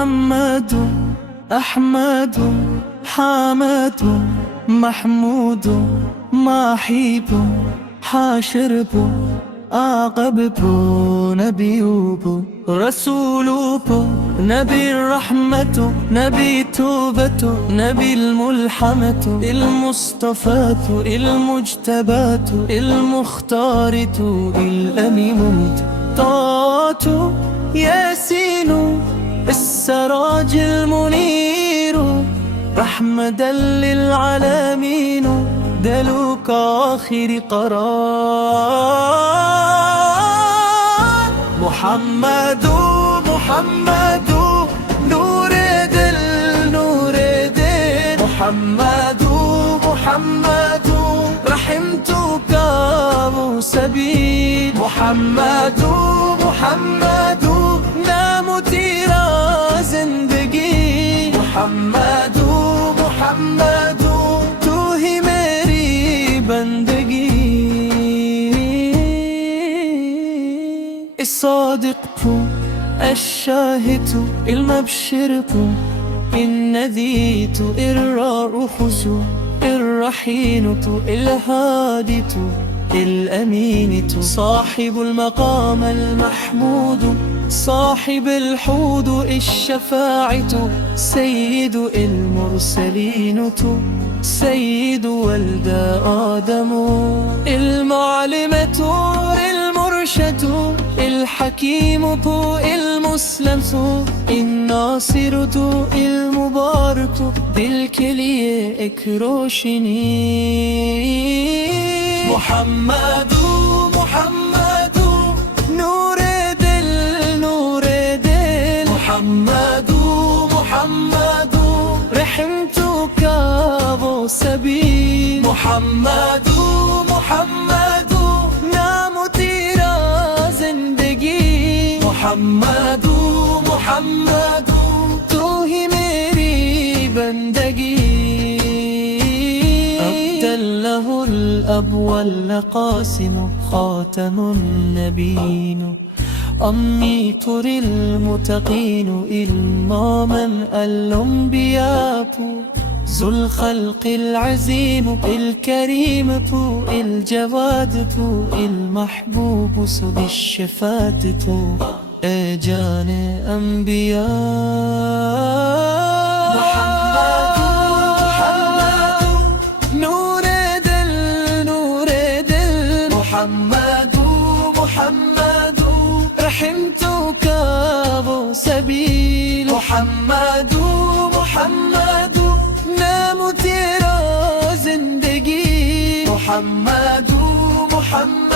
محمد أحمد حامد محمود محيب حاشرب عاقبب نبيوب رسولوب نبي الرحمة نبي توبة نبي الملحمة المصطفاة المجتباة المختارة الأمين طاعة ياسين السراج المنير رحمة للعالمين دلوك آخر قرار محمد محمد نور دل نور دل محمد محمد رحمتك سبيل محمد محمد نام تیرا زندگی محمد محمد تو ہی میری بندگی الصادق بو الشاهد المبشر بو النذيت الرأوف الرحينة الهادية الأمينة صاحب المقام المحمود صاحب الحوض الشفاعة سيد المرسلين سيد ولد آدم المعلمة المرشد الحكيم المسلم الناصر المبارك دل کے لیے ایک روشنی محمد محمد نور دل نور دل محمد محمد رحمتك وہ سبیل محمد محمد نام تیرا زندگی محمد محمد تو ہی میری بندگی له الأب والقاسم خاتم النبيين أميتر المتقين إماما الأنبياء ذو الخلق العظيم الكريم الجواد المحبوب سد الشفاة جان أنبياء محمد محمد محمد رحمتك سبيل محمد محمد نام تیرا زندگی محمد محمد